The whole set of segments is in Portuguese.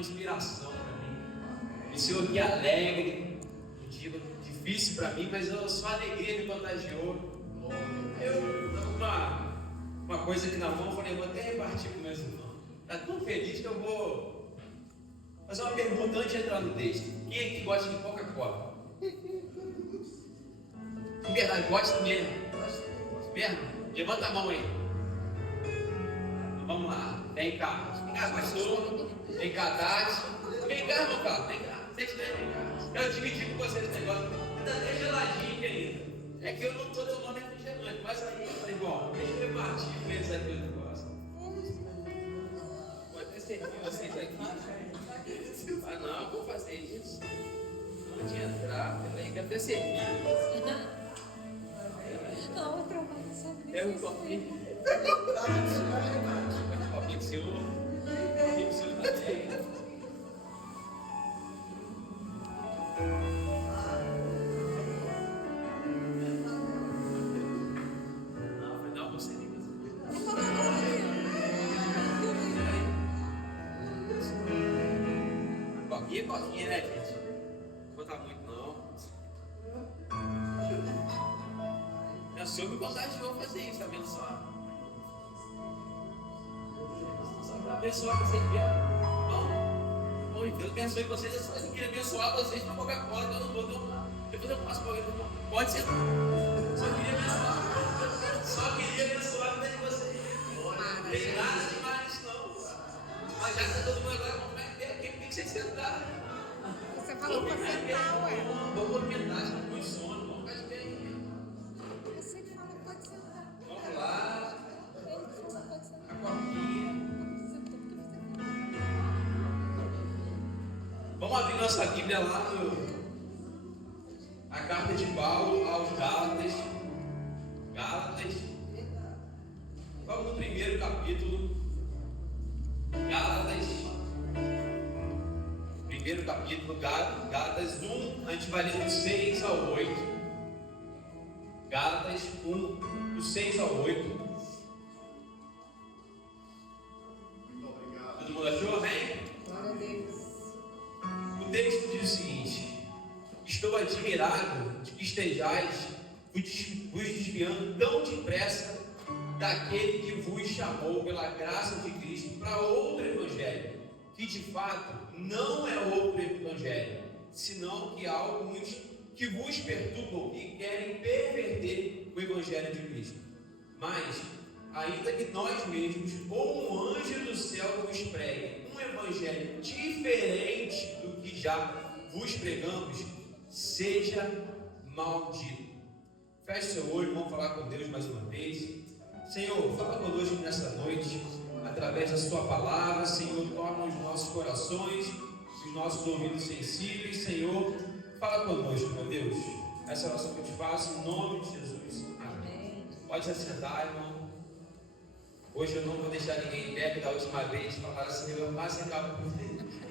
inspiração para mim. Esse Senhor que é alegre, um dia difícil para mim, mas a sua alegria me contagiou. Eu estava com uma coisa aqui na mão, falei, vou até repartir com meus irmãos. Está tão feliz que eu vou fazer uma pergunta antes de entrar no texto. Quem é que gosta de Coca-Cola? De verdade, gosta mesmo? Mesmo? Levanta a mão aí. Vamos lá, vem cá. Vem cá, pastor. Vem cá, Tati. Vem cá, irmão, cá. Vem cá. Vocês três, vem cá. Quero dividir com vocês esse negócio. Ainda até geladinho ainda. É que eu não estou tomando refrigerante, mas aí eu falei, bom, deixa eu repartir com eles aqui o negócio. Vou até servir vocês aqui. Ah, não, vou fazer isso. Antes de entrar, peraí, quero até servir. Não, trabalho sobre É um copinho. Um copinho seu. Um copinho seu também. Coquinha, né, gente? Não vou botar muito, não. Eu sou me contagiou a fazer isso, tá vendo só? Só pra abençoar vocês mesmo. Bom, Deus abençoe vocês. Eu só queria abençoar vocês com a Coca-Cola, que eu não vou tomar. Depois eu passo para alguém. Pode ser. Só queria abençoar. Só queria abençoar a vida de vocês. Não tem nada demais, não. Mas já está todo mundo agora, como é que é? Tem que ser sentado. Você falou pra sentar, ué. Vamos movimentar, está com sono, vamos ficar de bem. Você que falou pode sentar. Vamos lá. Ele que falou pode sentar. A coquinha. Vamos abrir nossa Bíblia lá a carta de Paulo aos Gálatas. Vamos no primeiro capítulo. Primeiro capítulo, Gálatas 1, a gente vai ler do 6 ao 8. Gálatas 1, do 6 ao 8. Muito obrigado. Todo mundo achou? Amém? Glória a Deus. O texto diz o seguinte: estou admirado de que estejais vos desviando tão depressa daquele que vos chamou pela graça de Cristo para outro evangelho, que de fato não é outro evangelho, senão que há alguns que vos perturbam e querem perverter o evangelho de Cristo. Mas, ainda que nós mesmos ou um anjo do céu vos pregue um evangelho diferente do que já vos pregamos, seja maldito. Feche seu olho, vamos falar com Deus mais uma vez. Senhor, fala conosco nessa noite, através da sua palavra. Senhor, torna os nossos corações, os nossos ouvidos sensíveis. Senhor, fala conosco, meu Deus. Essa é a oração que eu te faço, em nome de Jesus. Amém. Pode se assentar, irmão. Hoje eu não vou deixar ninguém em pé, que da última vez falaram assim, eu passo em cabo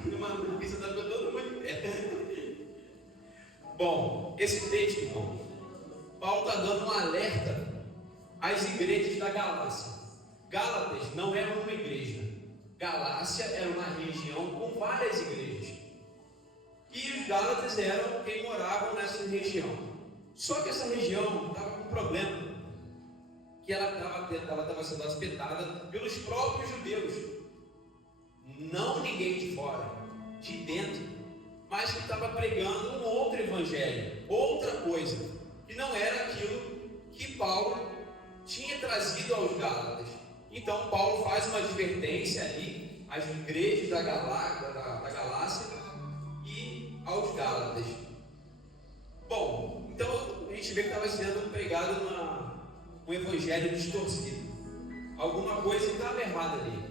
por uma pista da todo mundo em pé. Bom, esse texto, irmão, Paulo está dando um alerta às igrejas da Galácia. Gálatas não era uma igreja. Galácia era uma região com várias igrejas. E os Gálatas eram quem moravam nessa região. Só que essa região estava com um problema. Que ela estava sendo aspectada pelos próprios judeus. Não ninguém de fora, de dentro. Mas que estava pregando um outro evangelho. Outra coisa. Que não era aquilo que Paulo tinha trazido aos Gálatas. Então Paulo faz uma advertência ali às igrejas da Galácia e aos Gálatas. Bom, então a gente vê que estava sendo pregado um evangelho distorcido. Alguma coisa estava errada ali.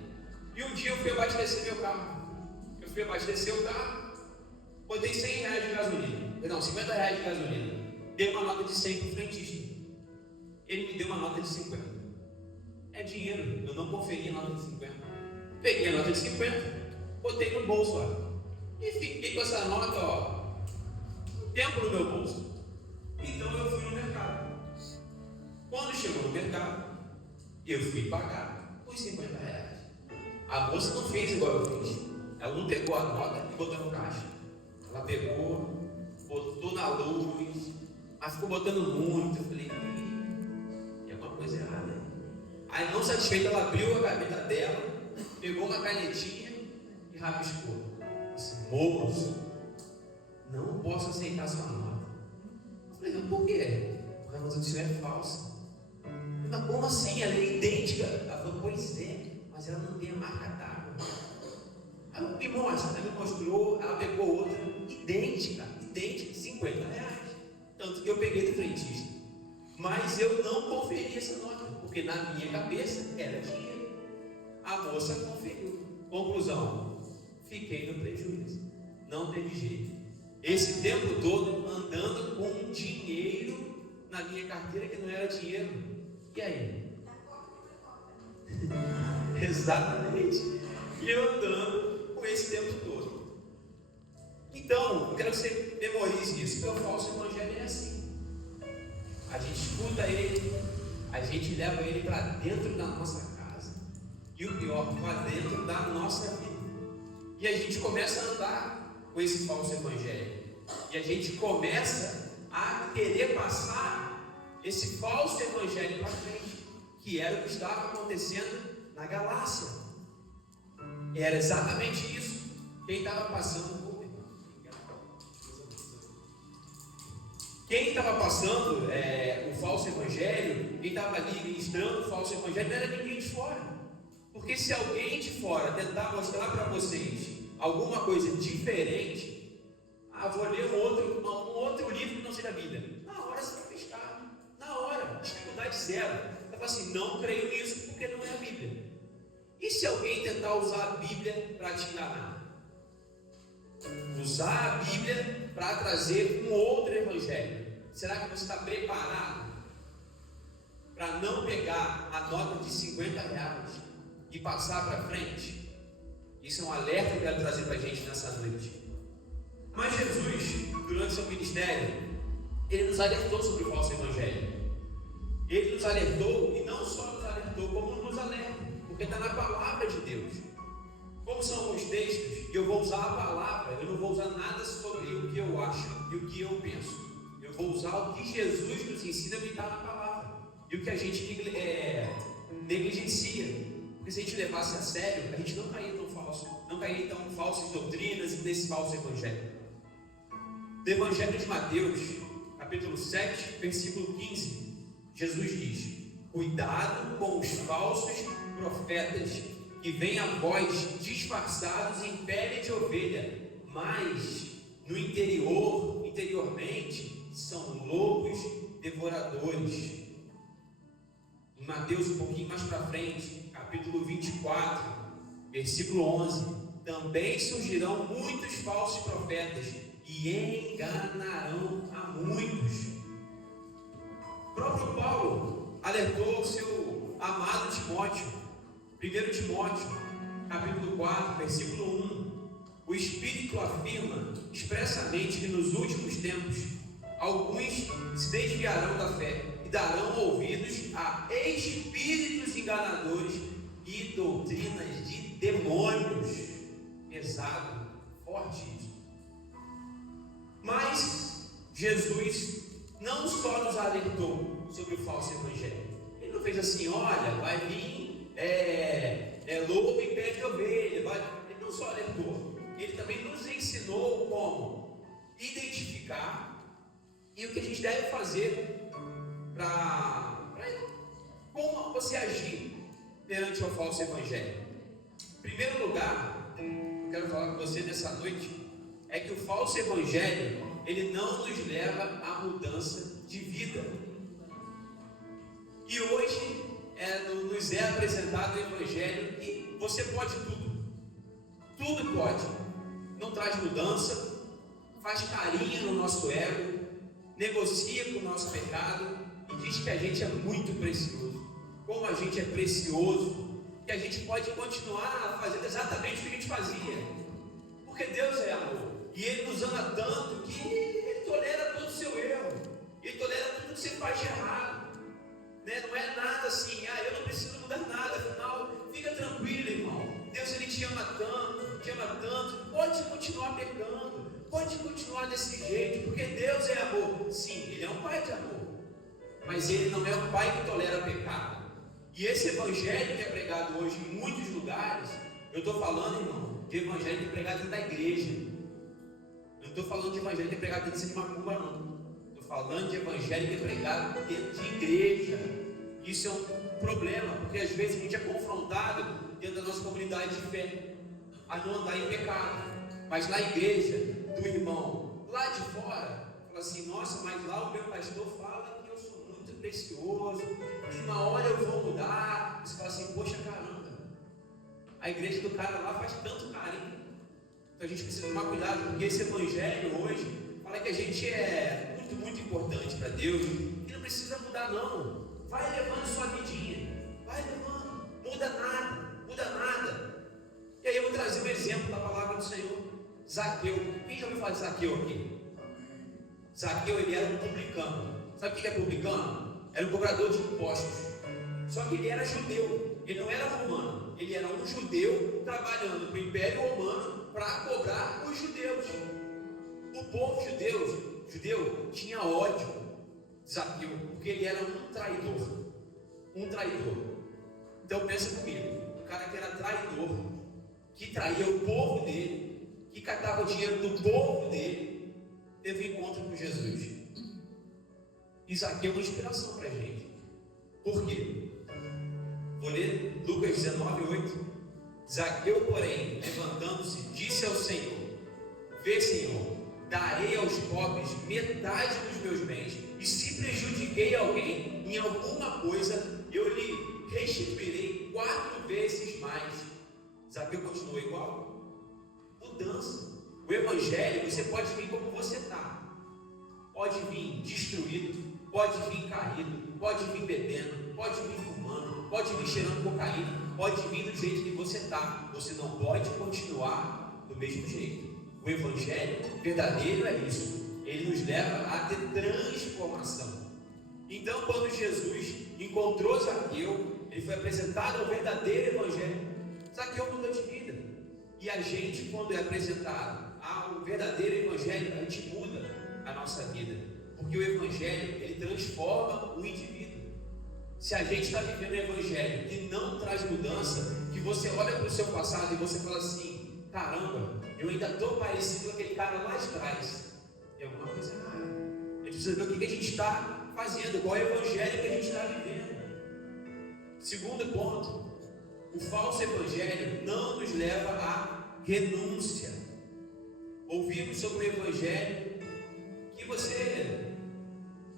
E um dia eu fui abastecer meu carro. O carro, botei 100 reais de gasolina. Não, 50 reais de gasolina. Dei uma nota de 100 para o frentista. Ele me deu uma nota de 50. É dinheiro, eu não conferi a nota de 50. Peguei a nota de 50, botei no bolso, ó, e fiquei com essa nota, um tempo no meu bolso. Então eu fui no mercado. Quando chegou no mercado, eu fui pagar os 50 reais. A moça não fez igual eu fiz. Ela não pegou a nota e botou no caixa. Ela pegou, botou na luz, mas ficou botando muito. Eu falei, tem alguma coisa errada. Aí, não satisfeita, ela abriu a gaveta dela, pegou uma canetinha e rabiscou. Disse, moço, não posso aceitar sua nota. Eu falei, por quê? Porque a nota do senhor é falsa. Mas como assim? Ela é idêntica. Ela falou, pois é, mas ela não tem a marca d'água. Ela me mostra, ela me mostrou, ela pegou outra, idêntica, R$50. Tanto que eu peguei do frentista. Mas eu não conferi essa nota, porque na minha cabeça era dinheiro. A moça conferiu. Conclusão, fiquei no prejuízo. Não teve jeito. Esse tempo todo andando com dinheiro na minha carteira que não era dinheiro. E aí? Exatamente. E eu andando com esse tempo todo. Então, eu quero que você memorize isso, porque o falso evangelho é assim. A gente escuta ele, a gente leva ele para dentro da nossa casa. E o pior, para dentro da nossa vida. E a gente começa a andar com esse falso evangelho. E a gente começa a querer passar esse falso evangelho para frente, que era o que estava acontecendo na Galácia. Era exatamente isso. Quem estava passando o falso evangelho, quem estava ali ministrando o falso evangelho, não era ninguém de fora. Porque se alguém de fora tentar mostrar para vocês alguma coisa diferente, vou ler um outro livro que não seja a Bíblia. Na hora você vai pescar. Na hora, dificuldade zero. Eu falo assim, não creio nisso porque não é a Bíblia. E se alguém tentar usar a Bíblia para te enganar? Usar a Bíblia para trazer um outro evangelho. Será que você está preparado para não pegar a nota de R$50 e passar para frente? Isso é um alerta que eu quero trazer para a gente nessa noite. Mas Jesus, durante seu ministério, ele nos alertou sobre o falso evangelho. Ele nos alertou, e não só nos alertou, como nos alerta, porque está na palavra de Deus. Como são os textos, eu vou usar a palavra, eu não vou usar nada sobre o que eu acho e o que eu penso. Eu vou usar o que Jesus nos ensina e está na palavra. E o que a gente negligencia. Porque se a gente levasse a sério, a gente não cairia tão falsas doutrinas e nesse falso evangelho. No Evangelho de Mateus, capítulo 7, versículo 15, Jesus diz: cuidado com os falsos profetas que vêm a vós disfarçados em pele de ovelha, mas interiormente são lobos devoradores. Em Mateus, um pouquinho mais para frente, capítulo 24, versículo 11: também surgirão muitos falsos profetas e enganarão a muitos. O próprio Paulo alertou o seu amado Timóteo, 1 Timóteo, capítulo 4, versículo 1. O Espírito afirma expressamente que nos últimos tempos alguns se desviarão da fé e darão ouvidos a espíritos enganadores e doutrinas de demônios. Pesado, forte isso. Mas Jesus não só nos alertou sobre o falso evangelho. Ele não fez assim, olha, vai vir lobo em pé de ovelha. Ele não só alertou, ele também nos ensinou como identificar e o que a gente deve fazer para como você agir perante o falso evangelho. Em primeiro lugar, eu quero falar com você nessa noite, é que o falso evangelho, ele não nos leva à mudança de vida. E hoje nos é apresentado o evangelho e você pode tudo pode, não traz mudança, faz carinho no nosso ego, negocia com o nosso pecado e diz que a gente é muito precioso. Como a gente é precioso, que a gente pode continuar fazendo exatamente o que a gente fazia, porque Deus é amor e Ele nos ama tanto que Ele tolera todo o seu erro, Ele tolera tudo que você faz de errado, né? Não é nada assim, eu não preciso mudar nada, afinal, fica tranquilo, irmão, Deus Ele te ama tanto, pode continuar desse jeito, porque Deus é amor. Sim, Ele é um Pai de amor, mas Ele não é um Pai que tolera pecado. E esse evangelho que é pregado hoje em muitos lugares, eu estou falando, irmão, de evangelho que é pregado dentro da igreja. Não estou falando de evangelho que é pregado dentro de macumba, não. Estou falando de evangelho que é pregado dentro de igreja. Isso é um problema, porque às vezes a gente é confrontado dentro da nossa comunidade de fé a não andar em pecado. Mas na igreja do irmão lá de fora, fala assim: nossa, mas lá o meu pastor fala que eu sou muito precioso, que uma hora eu vou mudar. Você fala assim: poxa, caramba, a igreja do cara lá faz tanto carinho. Então a gente precisa tomar cuidado, porque esse evangelho hoje fala que a gente é muito, muito importante para Deus e não precisa mudar, não. Vai levando sua vidinha, vai levando, muda nada. E aí eu vou trazer um exemplo da palavra do Senhor. Zaqueu. Quem já ouviu falar de Zaqueu aqui? Zaqueu, ele era um publicano. Sabe o que é publicano? Era um cobrador de impostos. Só que ele era judeu, ele não era romano. Ele era um judeu trabalhando para o Império Romano para cobrar os judeus. O povo judeu tinha ódio de Zaqueu, porque ele era um traidor. Então pensa comigo, o cara que era traidor, que traía o povo dele, que catava o dinheiro do povo dele, teve um encontro com Jesus. E Zaqueu é uma inspiração para a gente. Por quê? Vou ler Lucas 19:8. Zaqueu, porém, levantando-se, disse ao Senhor: vê, Senhor, darei aos pobres metade dos meus bens, e se prejudiquei alguém em alguma coisa, eu lhe restituirei 4 vezes mais. Zaqueu continuou igual? Mudança. O evangelho, você pode vir como você está. Pode vir destruído, pode vir caído, pode vir bebendo, pode vir fumando, pode vir cheirando cocaína, pode vir do jeito que você está. Você não pode continuar do mesmo jeito. O evangelho verdadeiro é isso. Ele nos leva a ter transformação. Então, quando Jesus encontrou Zaqueu, ele foi apresentado ao verdadeiro evangelho. Zaqueu muda de vida. E a gente, quando é apresentado ao verdadeiro evangelho, a gente muda a nossa vida. Porque o evangelho, ele transforma o indivíduo. Se a gente está vivendo o evangelho e não traz mudança, que você olha para o seu passado e você fala assim: caramba, eu ainda estou parecido com aquele cara lá atrás. Tem alguma coisa errada. A gente precisa ver o que a gente está fazendo, qual é o evangelho que a gente está vivendo. Segundo ponto, o falso evangelho não nos leva à renúncia. Ouvimos sobre o evangelho que você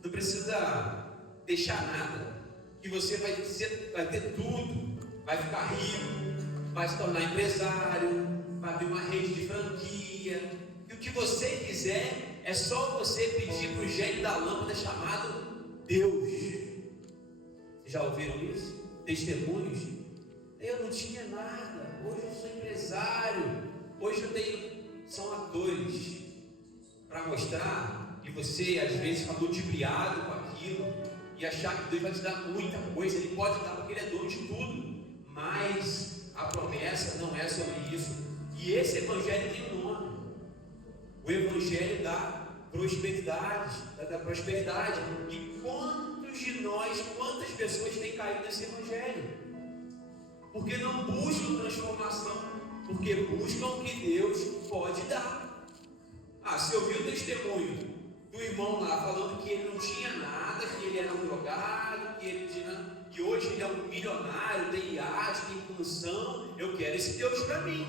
não precisa deixar nada, que você vai ter tudo, vai ficar rico, vai se tornar empresário, vai abrir uma rede de franquia, e o que você quiser é só você pedir para o gênio da lâmpada chamado Deus. Já ouviram isso? Testemunhos? Eu não tinha nada, hoje eu sou empresário, hoje eu tenho. São atores para mostrar que você às vezes está ludibriado com aquilo e achar que Deus vai te dar muita coisa. Ele pode dar porque Ele é dono de tudo, mas a promessa não é sobre isso. E esse evangelho tem um nome: o evangelho da prosperidade, E quantos de nós, quantas pessoas têm caído nesse evangelho? Porque não buscam transformação, porque buscam o que Deus pode dar. Você ouviu o testemunho do irmão lá falando que ele não tinha nada, que ele era um drogado, que hoje ele é um milionário, tem iate, tem função. Eu quero esse Deus para mim.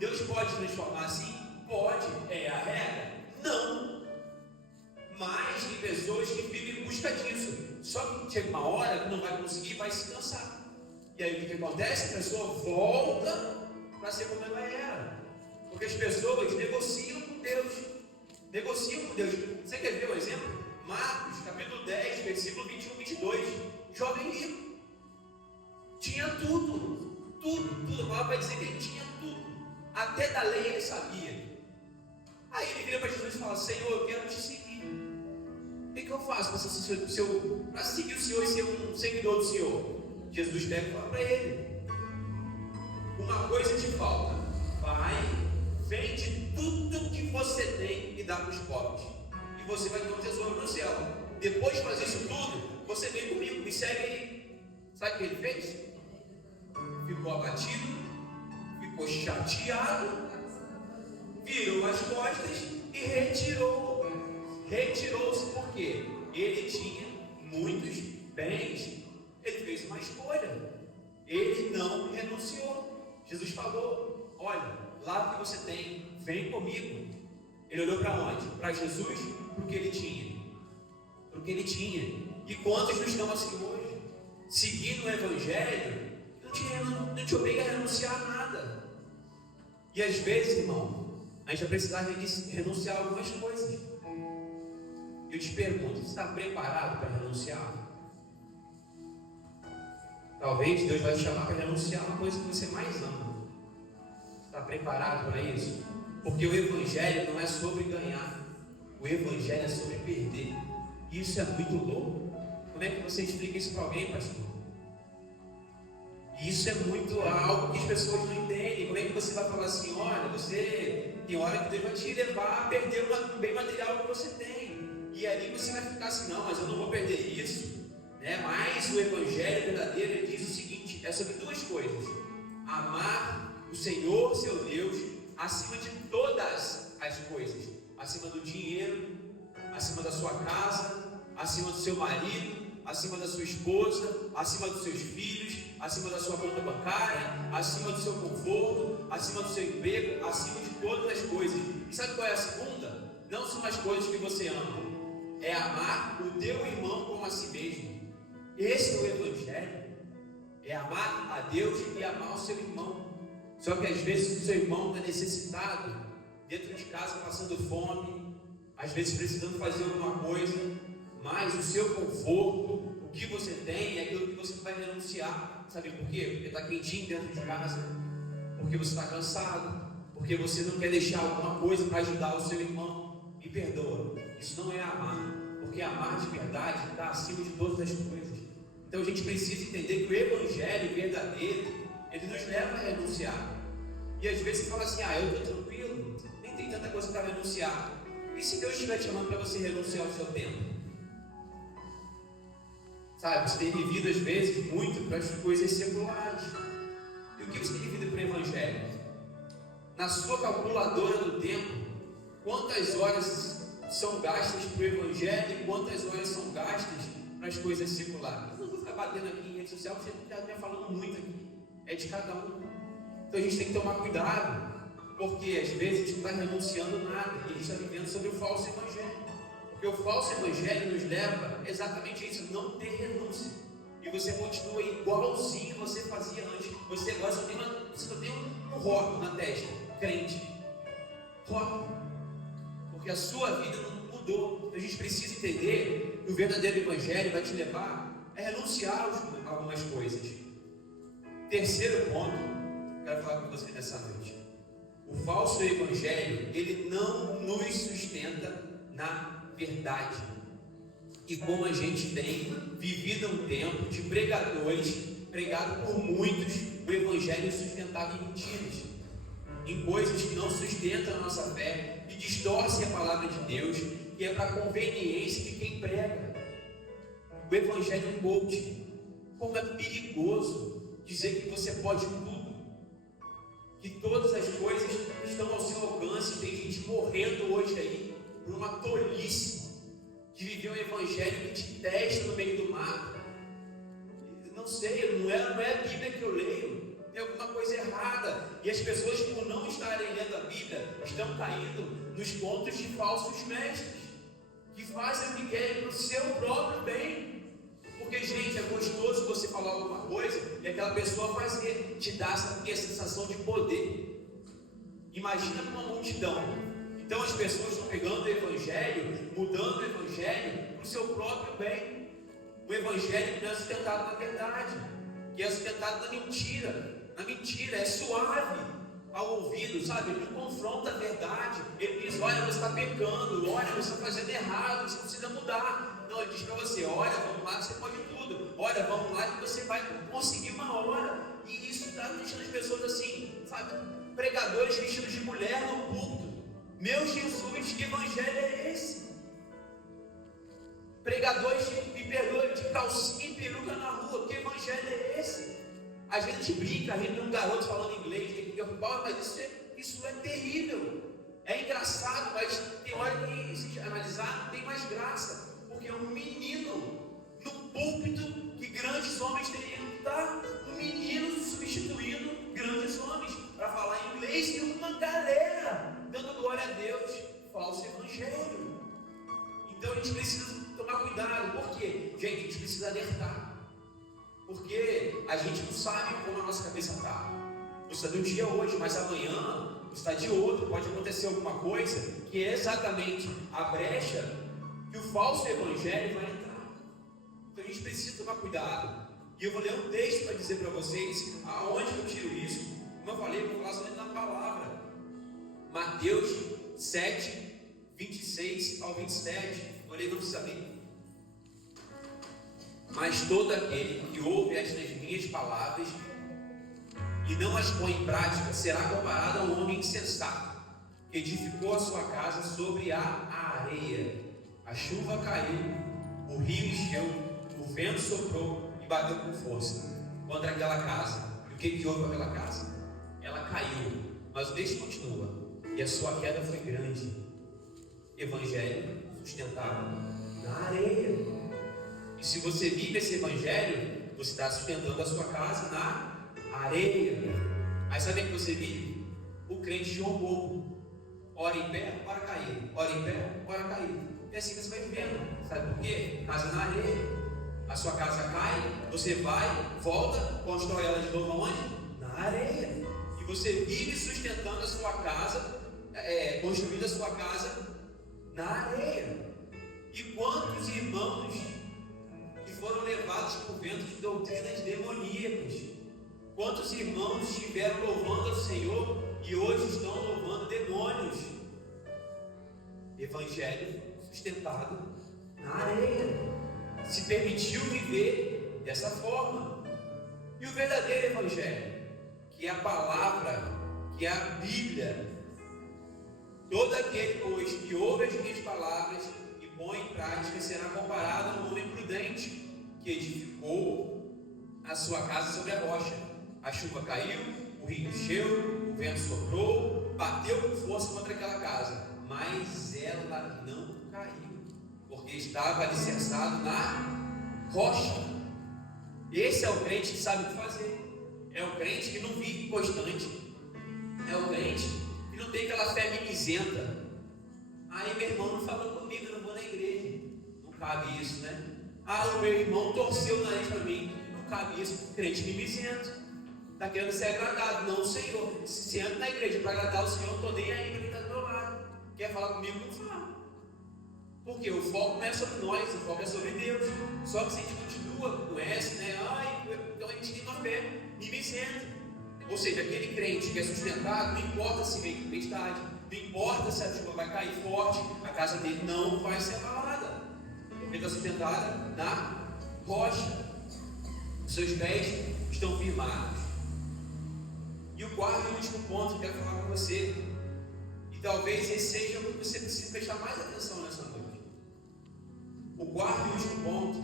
Deus pode transformar assim? Pode. É a regra? Não. Mas tem pessoas que vivem em busca disso. Só que chega uma hora que não vai conseguir, vai se cansar. E aí o que acontece? A pessoa volta para ser como ela era. Porque as pessoas negociam com Deus. Você quer ver um exemplo? Marcos, capítulo 10, versículo 21 e 22. Jovem rico. Tinha tudo. A palavra vai dizer que ele tinha tudo. Até da lei ele sabia. Aí ele vira para Jesus e fala: Senhor, eu quero te seguir. O que eu faço para seguir o Senhor e ser um seguidor do Senhor? Jesus pega e fala para ele: uma coisa te falta. Vai, vende tudo que você tem e dá para os pobres, e você vai ter um tesouro no céu. Depois de fazer isso tudo, você vem comigo, me segue aí. Sabe o que ele fez? Ficou abatido, ficou chateado, virou as costas e retirou-se, porque ele tinha muitos bens. Ele fez uma escolha, ele não renunciou. Jesus falou: olha, lá que você tem, vem comigo. Ele olhou para onde? Para Jesus, porque ele tinha. E quantos não estão assim hoje? Seguindo o Evangelho, não te obriga a renunciar a nada. E às vezes, irmão, a gente vai precisar renunciar a algumas coisas. Eu te pergunto, você está preparado para renunciar? Talvez Deus vai te chamar para renunciar a uma coisa que você mais ama. Está preparado para isso? Porque o Evangelho não é sobre ganhar, o Evangelho é sobre perder. Isso é muito louco. Como é que você explica isso para alguém, pastor? Isso é muito algo que as pessoas não entendem. Como é que você vai falar assim: olha, você tem hora que Deus vai te levar a perder um bem material que você tem, e ali você vai ficar assim: não, mas eu não vou perder isso, né? Mas o Evangelho verdadeiro, ele diz o seguinte: é sobre duas coisas: amar o Senhor seu Deus acima de todas as coisas, acima do dinheiro, acima da sua casa, acima do seu marido, acima da sua esposa, acima dos seus filhos, acima da sua conta bancária, acima do seu conforto, acima do seu emprego, acima de todas as coisas. E sabe qual é a segunda? Não são as coisas que você ama, é amar o teu irmão como a si mesmo. Esse é o Evangelho, é amar a Deus e amar o seu irmão. Só que às vezes o seu irmão está necessitado, dentro de casa passando fome, às vezes precisando fazer alguma coisa, mas o seu conforto, o que você tem, é aquilo que você vai renunciar. Sabe por quê? Porque está quentinho dentro de casa, porque você está cansado, porque você não quer deixar alguma coisa para ajudar o seu irmão. Me perdoa, isso não é amar, porque amar de verdade está acima de todas as coisas. Então a gente precisa entender que o Evangelho verdadeiro, ele nos leva a renunciar. E às vezes você fala assim: eu estou tranquilo, nem tem tanta coisa para renunciar. E se Deus estiver te chamando para você renunciar ao seu tempo? Sabe, você tem vivido às vezes muito para as coisas seculares. E o que você tem vivido para o Evangelho? Na sua calculadora do tempo, quantas horas são gastas para o Evangelho e quantas horas são gastas para as coisas seculares? Eu não vou ficar batendo aqui em rede social, você está falando muito aqui. É de cada um. Então a gente tem que tomar cuidado, porque às vezes a gente não está renunciando nada e a gente está vivendo sobre o falso Evangelho. Porque o falso Evangelho nos leva exatamente a isso, não ter renúncia. E você continua igualzinho você fazia antes. Você agora só tem um rótulo na testa: crente. Rótulo. Porque a sua vida não mudou. Então a gente precisa entender que o verdadeiro Evangelho vai te levar a renunciar a algumas coisas. Terceiro ponto, quero falar com você nessa noite. O falso Evangelho, ele não nos sustenta na verdade. E como a gente tem vivido um tempo de pregadores, pregado por muitos, o Evangelho sustentado em mentiras, em coisas que não sustentam a nossa fé e distorcem a palavra de Deus, que é para a conveniência de quem prega. O Evangelho é um coach. Como é perigoso dizer que você pode tudo, que todas as coisas estão ao seu alcance. Tem gente morrendo hoje aí por uma tolice de viver um Evangelho que te testa no meio do mato. Não sei, não é a Bíblia que eu leio, tem alguma coisa errada, e as pessoas, por não estarem lendo a Bíblia, estão caindo nos contos de falsos mestres, que fazem o que querem para o seu próprio bem. Porque, gente, é gostoso você falar alguma coisa e aquela pessoa fazer, te dar essa sensação de poder. Imagina uma multidão. Então as pessoas estão pegando o Evangelho, mudando o Evangelho para o seu próprio bem. O Evangelho que não é sustentado na verdade, que é sustentado na mentira. Na mentira, é suave ao ouvido, sabe? Ele não confronta a verdade. Ele diz: olha, você está pecando, olha, você está fazendo errado, você precisa mudar. Não, ele diz para você: olha, vamos lá que você pode tudo, olha, vamos lá que você vai conseguir uma hora. E isso está deixando as pessoas assim, sabe, pregadores vestidos de mulher no púlpito. Meu Jesus, que evangelho é esse? Pregadores, me perdoe, de calcinha e peruca na rua, que evangelho é esse? A gente brinca, a gente tem um garoto falando inglês, mas isso é terrível. É engraçado, mas tem hora que, se analisar, não tem mais graça, porque é um menino no púlpito que grandes homens teriam que estar, um menino substituindo grandes homens para falar inglês, e uma galera dando glória a Deus, falso evangelho. Então a gente precisa tomar cuidado, por quê? Gente, a gente precisa alertar, porque a gente não sabe como a nossa cabeça está. Você está de um dia hoje, mas amanhã você está de outro, pode acontecer alguma coisa que é exatamente a brecha que o falso evangelho vai entrar. Então a gente precisa tomar cuidado. E eu vou ler um texto para dizer para vocês aonde eu tiro isso. Como eu falei, eu vou falar só dentro da palavra. Mateus 7, 26 ao 27. Vou ler, não precisa ler. Mas todo aquele que ouve estas minhas palavras e não as põe em prática será comparado a um homem insensato que edificou a sua casa sobre a areia. A chuva caiu, o rio encheu, o vento soprou e bateu com força contra aquela casa. E o que houve com aquela casa? Ela caiu, mas o texto continua. E a sua queda foi grande. Evangelho sustentado na areia. E se você vive esse evangelho, você está sustentando a sua casa na areia. Aí sabe o que você vive? O crente João Bobo. Ora em pé, ora cair. Ora em pé, ora cair. É assim que você vai vivendo. Sabe por quê? Casa na areia. A sua casa cai, você vai, volta, constrói ela de novo aonde? Na areia. E você vive sustentando a sua casa, construindo a sua casa na areia. E quantos irmãos que foram levados por vento de doutrinas demoníacas? Quantos irmãos estiveram louvando ao Senhor e hoje estão louvando demônios? Evangelho sustentado na areia. Se permitiu viver dessa forma. E o verdadeiro evangelho, que é a palavra, que é a Bíblia, todo aquele, pois, que ouve as minhas palavras e põe em prática será comparado a um homem prudente que edificou a sua casa sobre a rocha. A chuva caiu, o rio encheu, o vento soprou, bateu com força contra aquela casa, mas ela não caiu, porque estava alicerçado na rocha. Esse é o crente que sabe o que fazer. É o crente que não vive constante. É o crente que não tem aquela fé mimizenta. Aí meu irmão não falou comigo, eu não vou na igreja. Não cabe isso, né? O meu irmão torceu o nariz para mim. Não cabe isso. Crente mimizento. Está querendo ser agradado. Não, Senhor. Se entra na igreja para agradar o Senhor, eu não estou nem aí para quem está do meu lado. Quer falar comigo? Não fala. Porque o foco não é sobre nós, o foco é sobre Deus. Só que se a gente continua, conhece, né? Então a gente tem uma fé mimizenta. Ou seja, aquele crente que é sustentado, não importa se vem tempestade, não importa se a chuva vai cair forte, a casa dele não vai ser abalada, porque está sustentada na rocha. Os seus pés estão firmados. E o quarto e último ponto que eu quero falar com você, e talvez esse seja o que você precisa prestar mais atenção nessa noite. O quarto e último ponto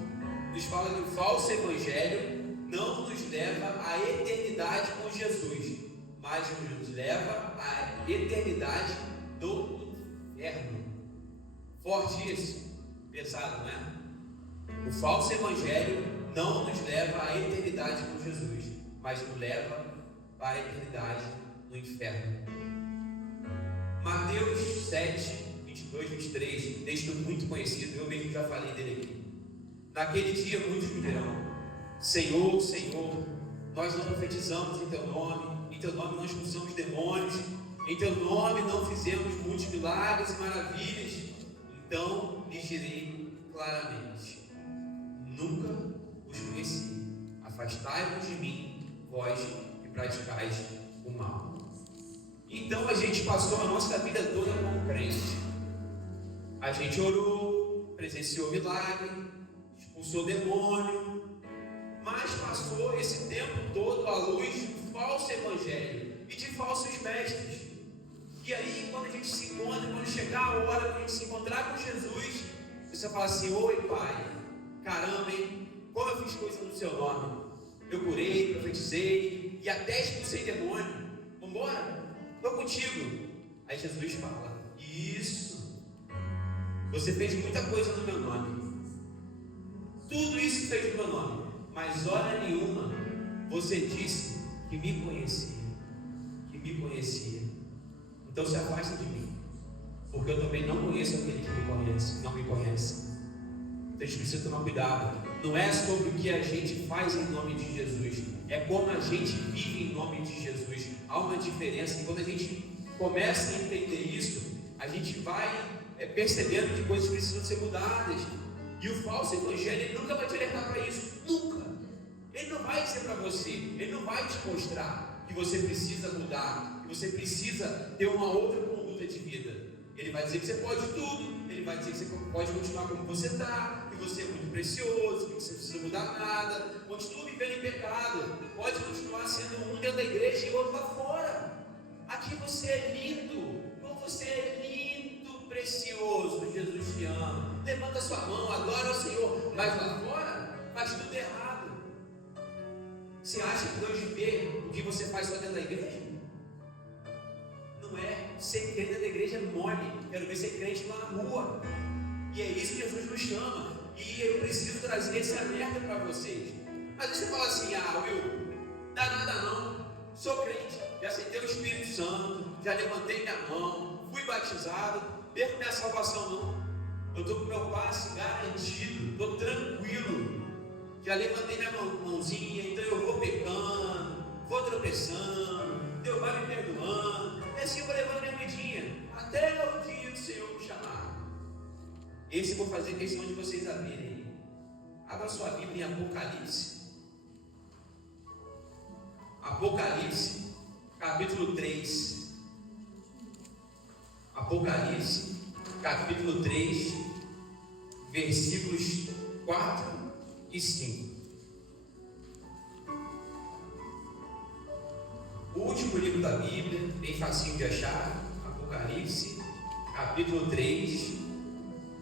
nos fala que o falso evangelho não nos leva à eternidade com Jesus, mas nos leva à eternidade do inferno. Forte isso? Pesado, não é? O falso evangelho não nos leva à eternidade com Jesus, mas nos leva para a eternidade no inferno. Mateus 7, 22, 23, texto muito conhecido, eu mesmo já falei dele aqui. Naquele dia muitos me dirão: Senhor, Senhor, nós não profetizamos em Teu nome nós expulsamos demônios, em Teu nome não fizemos muitos milagres e maravilhas. Então lhes direi claramente: nunca os conheci. Afastai-vos de mim, vós que praticais o mal. Então a gente passou a nossa vida toda como crente. A gente orou, presenciou milagre, expulsou demônio, mas passou esse tempo todo à luz do falso evangelho, e de falsos mestres. E aí, quando a gente se encontra, quando chegar a hora de a gente se encontrar com Jesus, você fala assim: oi, Pai, caramba, hein? Como eu fiz coisa no seu nome? Eu curei, profetizei e até expulsei demônio. Vambora? Estou contigo. Aí Jesus fala: isso, você fez muita coisa no meu nome, tudo isso fez no meu nome, mas hora nenhuma você disse que me conhecia. Então se afasta de mim, porque eu também não conheço aquele que não me conhece. Então a gente precisa tomar cuidado. Não é sobre o que a gente faz em nome de Jesus, é como a gente vive em nome de Jesus. Há uma diferença, e quando a gente começa a entender isso, a gente vai percebendo que coisas precisam ser mudadas. E o falso evangelho, ele nunca vai te alertar para isso, nunca. Ele não vai dizer para você, ele não vai te mostrar que você precisa mudar, que você precisa ter uma outra conduta de vida. Ele vai dizer que você pode tudo, ele vai dizer que você pode continuar como você está, que você é muito precioso, que você não precisa mudar nada, continua vivendo em pecado, pode continuar sendo um dentro da igreja e outro lá fora. Aqui você é lindo, como você é lindo, precioso, Jesus te ama. Levanta sua mão, adora ao Senhor, mas lá fora faz tudo errado. Você acha que Deus vê o que você faz só dentro da igreja? Não é. Ser crente dentro da igreja é mole. Quero ver ser crente lá na rua. E é isso que Jesus nos chama. E eu preciso trazer esse alerta para vocês. Às vezes você fala assim: ah, Will, dá nada não. Sou crente, já aceitei o Espírito Santo, já levantei minha mão, fui batizado, perco minha salvação não. Eu estou com meu passe garantido, estou tranquilo. Já levantei minha mãozinha, então eu vou pecando, vou tropeçando, Deus vai me perdoando, e assim eu vou levando minha vidinha, até o dia do Senhor me chamar. Esse eu vou fazer questão de vocês abrirem. Abra sua Bíblia em Apocalipse. Apocalipse, capítulo 3. Apocalipse, capítulo 3, versículos 4 e 5. O último livro da Bíblia, bem facinho de achar, Apocalipse, capítulo 3,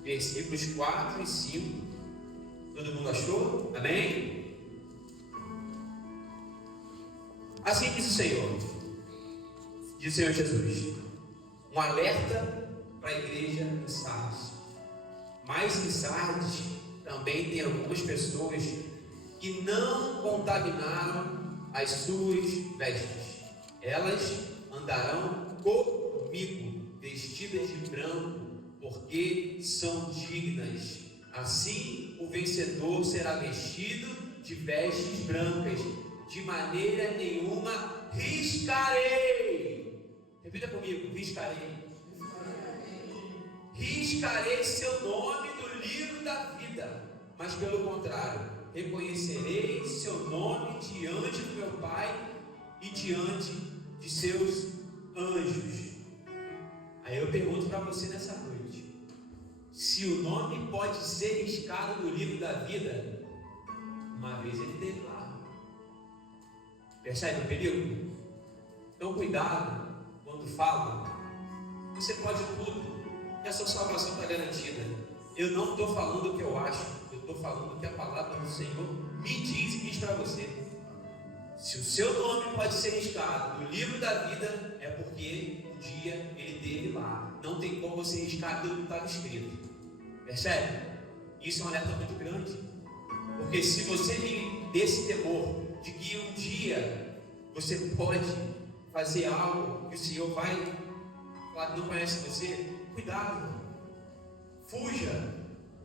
versículos 4 e 5. Todo mundo achou? Amém? Assim diz o Senhor, diz o Senhor Jesus, um alerta para a igreja em Sardes. Mas em Sardes também tem algumas pessoas que não contaminaram as suas vestes. Elas andarão comigo, vestidas de branco, porque são dignas. Assim o vencedor será vestido de vestes brancas, de maneira nenhuma riscarei. Repita comigo: riscarei. Riscarei seu nome do livro da vida, mas pelo contrário, reconhecerei seu nome diante do meu Pai e diante de seus anjos. Aí eu pergunto para você nessa noite: se o nome pode ser riscado do livro da vida, uma vez ele teve lá. Percebe o perigo? Então cuidado quando fala. Você pode tudo, e a sua salvação está garantida. Eu não estou falando o que eu acho, eu estou falando o que a palavra do Senhor me diz e diz para você. Se o seu nome pode ser riscado no livro da vida, é porque um dia ele teve lá. Não tem como você riscar aquilo que estava escrito. Percebe? Isso é um alerta muito grande. Porque se você tem esse temor de que um dia você pode fazer algo que o Senhor vai falar que não conhece você, cuidado. Fuja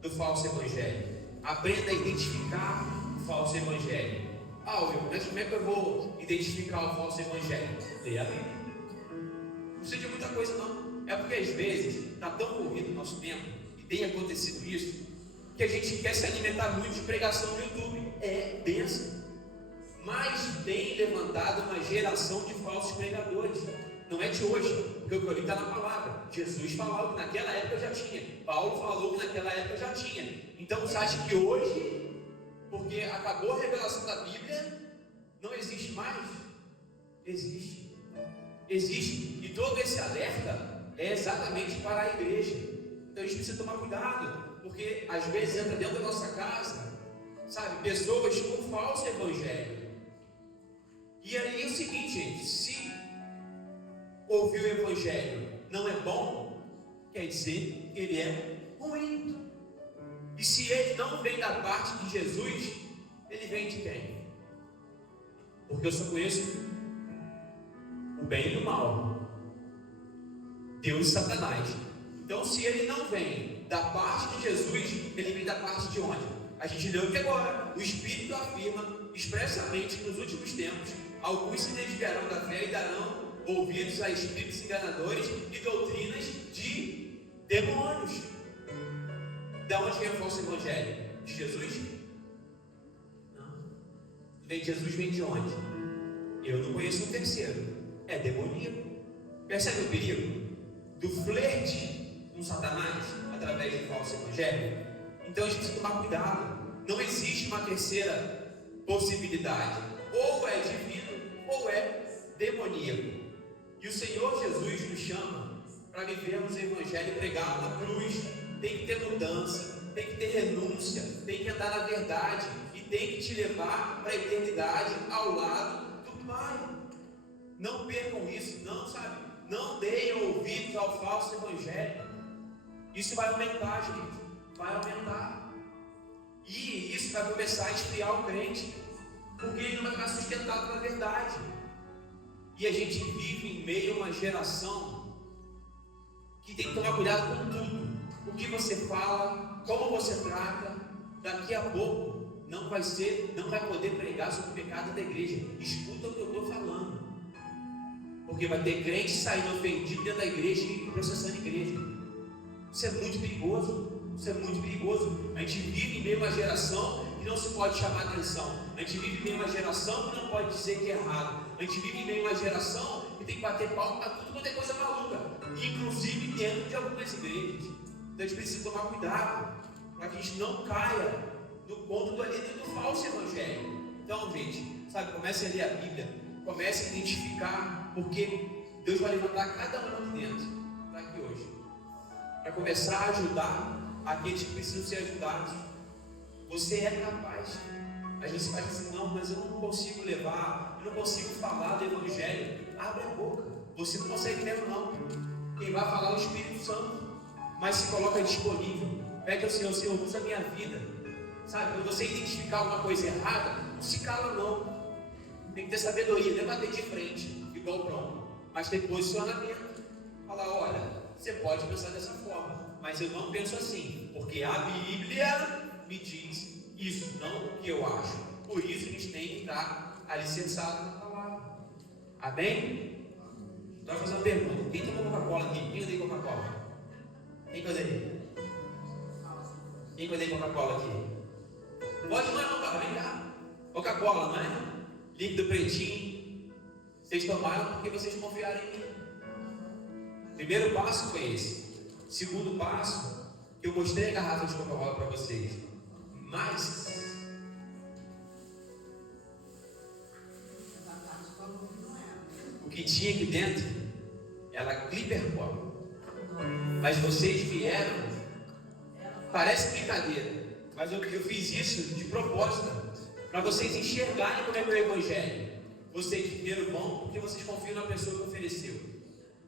do falso evangelho. Aprenda a identificar o falso evangelho. Mas como é que eu vou identificar o falso evangelho? Leia a Bíblia. Não precisa de muita coisa não. É porque às vezes está tão corrido o nosso tempo, e tem acontecido isso, que a gente quer se alimentar muito de pregação no YouTube. É bênção. Mas tem levantado uma geração de falsos pregadores. Não é de hoje, porque o que eu li está na palavra. Jesus falou que naquela época já tinha. Paulo falou que naquela época já tinha. Então você acha que hoje, porque acabou a revelação da Bíblia, não existe mais? Existe. existe, e todo esse alerta é exatamente para a igreja. Então a gente precisa tomar cuidado, porque às vezes entra dentro da nossa casa, sabe, pessoas com falso evangelho. E aí é o seguinte, gente, se ouvir o evangelho não é bom, quer dizer que ele é ruim. E se ele não vem da parte de Jesus, ele vem de quem? Porque eu só conheço o bem e o mal, Deus e Satanás. Então, se ele não vem da parte de Jesus, ele vem da parte de onde? A gente leu aqui agora. O Espírito afirma expressamente que nos últimos tempos alguns se desviarão da fé e darão ouvidos a espíritos enganadores e doutrinas de demônios. Da onde vem o falso evangelho? De Jesus? Não. Vem de Jesus, vem de onde? Eu não conheço um terceiro. É demoníaco. Percebe o perigo? Do flerte com Satanás através do falso evangelho? Então a gente precisa tomar cuidado. Não existe uma terceira possibilidade. Ou é divino, ou é demoníaco. E o Senhor Jesus nos chama para vivermos o evangelho pregado na cruz. Tem que ter mudança, tem que ter renúncia, tem que andar na verdade e tem que te levar para a eternidade ao lado do Pai. Não percam isso, não, sabe? Não deem ouvidos ao falso evangelho. Isso vai aumentar, gente. Vai aumentar. E isso vai começar a esfriar o crente, porque ele não vai ficar sustentado pela verdade. E a gente vive em meio a uma geração que tem que tomar cuidado com tudo. O que você fala, como você trata. Daqui a pouco não vai poder pregar sobre o pecado da igreja. Escuta o que eu estou falando, porque vai ter crente saindo ofendido dentro da igreja e processando a igreja. Isso é muito perigoso. Isso é muito perigoso. A gente vive em meio a uma geração que não se pode chamar atenção. A gente vive em meio a uma geração que não pode dizer que é errado. A gente vive em meio a uma geração que tem que bater palma para tudo quanto é coisa maluca, inclusive dentro de algumas igrejas. Então a gente precisa tomar cuidado para que a gente não caia no ponto do falso evangelho. Então, gente, sabe, comece a ler a Bíblia, comece a identificar, porque Deus vai levantar cada um aqui dentro, está aqui hoje, para começar a ajudar aqueles que precisam ser ajudados. Você é capaz. A gente faz assim, não, mas eu não consigo levar, eu não consigo falar do evangelho. Abre a boca. Você não consegue mesmo, não. Quem vai falar é o Espírito Santo. Mas se coloca disponível. Pede ao Senhor, Senhor, usa a minha vida. Sabe, quando você identificar alguma coisa errada, não se cala, não. Tem que ter sabedoria, não é bater de frente, igual o pronto, mas ter posicionamento. Falar, olha, você pode pensar dessa forma, mas eu não penso assim, porque a Bíblia me diz isso, não o que eu acho. Por isso a gente tem que estar alicerçado na palavra. Amém? Então, vou fazer uma pergunta. Quem tomou Coca-Cola aqui? Quem odeia Coca-Cola? Quem odeia? Quem odeia Coca-Cola aqui? Pode, não é não, cara, vem cá. Coca-Cola, não é? Líquido pretinho. Vocês tomaram porque vocês confiaram em mim. Primeiro passo foi esse. Segundo passo, eu mostrei a garrafa de Coca-Cola para vocês. Mas o que tinha aqui dentro era Clipper Pop. Mas vocês vieram, parece brincadeira, mas eu fiz isso de propósito, para vocês enxergarem como é que é o evangelho. Vocês primeiro vão porque vocês confiam na pessoa que ofereceu.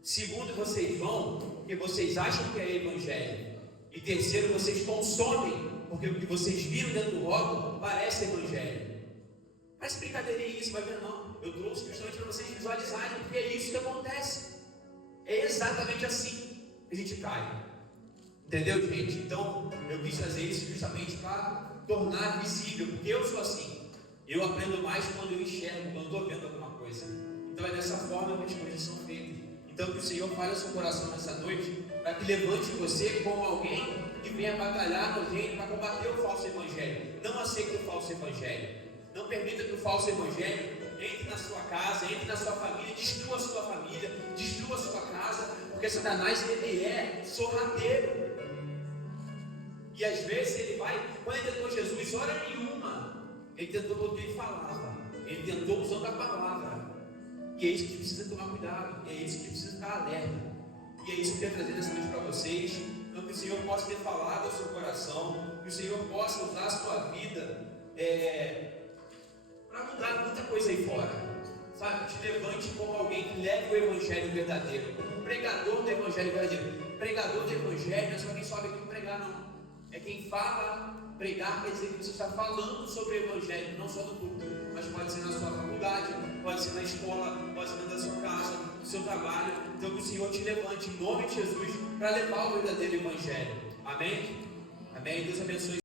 Segundo, vocês vão porque vocês acham que é evangelho. E terceiro, vocês consomem porque o que vocês viram dentro do rótulo parece evangelho. Parece brincadeira isso, vai ver não. Eu trouxe justamente para vocês visualizarem, porque é isso que acontece. É exatamente assim que a gente cai. Entendeu, gente? Então, eu quis fazer isso justamente para tornar visível, porque eu sou assim. Eu aprendo mais quando eu enxergo, quando eu estou vendo alguma coisa. Então, é dessa forma que as coisas são feitas. Então, que o Senhor fale ao seu coração nessa noite, para que levante você como alguém que venha batalhar no reino para combater o falso evangelho. Não aceite o falso evangelho. Não permita que o falso evangelho entre na sua casa, entre na sua família, destrua a sua família, destrua a sua casa, porque Satanás, ele é sorrateiro. E às vezes ele vai, quando ele tentou Jesus, hora nenhuma, ele tentou porque ele falava, ele tentou usando a palavra. E é isso que a gente precisa tomar cuidado, é isso que a gente precisa estar alerta. E é isso que eu quero trazer nessa noite para vocês. Então, que o Senhor possa ter falado ao seu coração, que o Senhor possa usar a sua vida para mudar muita coisa aí fora. Sabe? Te levante como alguém que leva o Evangelho verdadeiro, como um pregador do Evangelho verdadeiro. Pregador do Evangelho não é só quem sobe aqui para pregar, não. É quem fala. Pregar quer dizer que você está falando sobre o Evangelho, não só do culto, mas pode ser na sua faculdade, pode ser na escola, pode ser dentro da sua casa, no seu trabalho. Então que o Senhor te levante em nome de Jesus para levar o verdadeiro Evangelho. Amém? Amém? Deus abençoe.